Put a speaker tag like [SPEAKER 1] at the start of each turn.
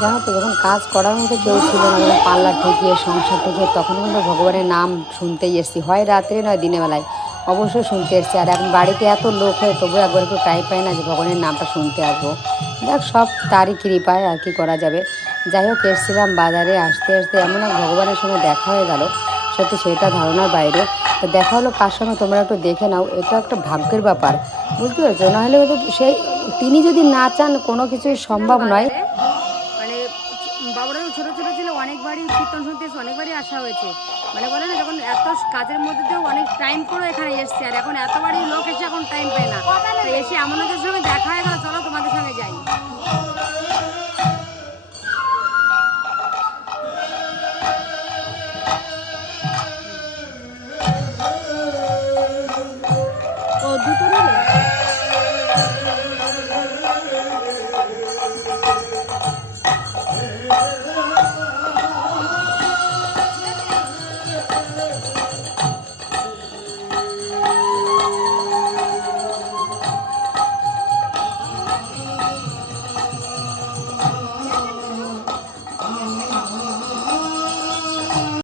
[SPEAKER 1] জানো তো, যখন কাজ করার মতো কেউ ছিল না, যখন পার্লার ঠেকিয়ে সংসার থেকে তখন কিন্তু ভগবানের নাম শুনতেই এসছি। হয় রাত্রে নয় দিনের বেলায়। অবশ্যই শুনতে এসছি। আর এখন বাড়িতে এত লোক হয়ে তবু একবার একটু টাইম পাই না যে ভগবানের নামটা শুনতে আসব। যাক, সব তারই কৃপায় আর কি করা যাবে। যাই হোক, এসছিলাম বাজারে, আসতে আসতে এমন এক ভগবানের সঙ্গে দেখা হয়ে গেল। সত্যি সেটা ধারণার বাইরে। তো দেখা হলো কার সঙ্গে, তোমরা একটু দেখে নাও। এটা একটা ভাগ্যের ব্যাপার, বুঝতে পারছ? নাহলে হয়তো সেই, তিনি যদি না চান, কোনো কিছুই সম্ভব নয়।
[SPEAKER 2] বাবুরা ছোটো ছোটো ছিল, অনেকবারই কীর্তন শুনতে এসে অনেকবারই আসা হয়েছে। মানে বলে না, যখন এত কাজের মধ্যে দিয়েও অনেক টাইম করে এখানে এসছে, আর এখন এতবারই লোক এসে এখন টাইম পায় না। এসে আমাদের সঙ্গে দেখা হয়ে গেল, চলো তোমাদের সঙ্গে যাই। ও নেবে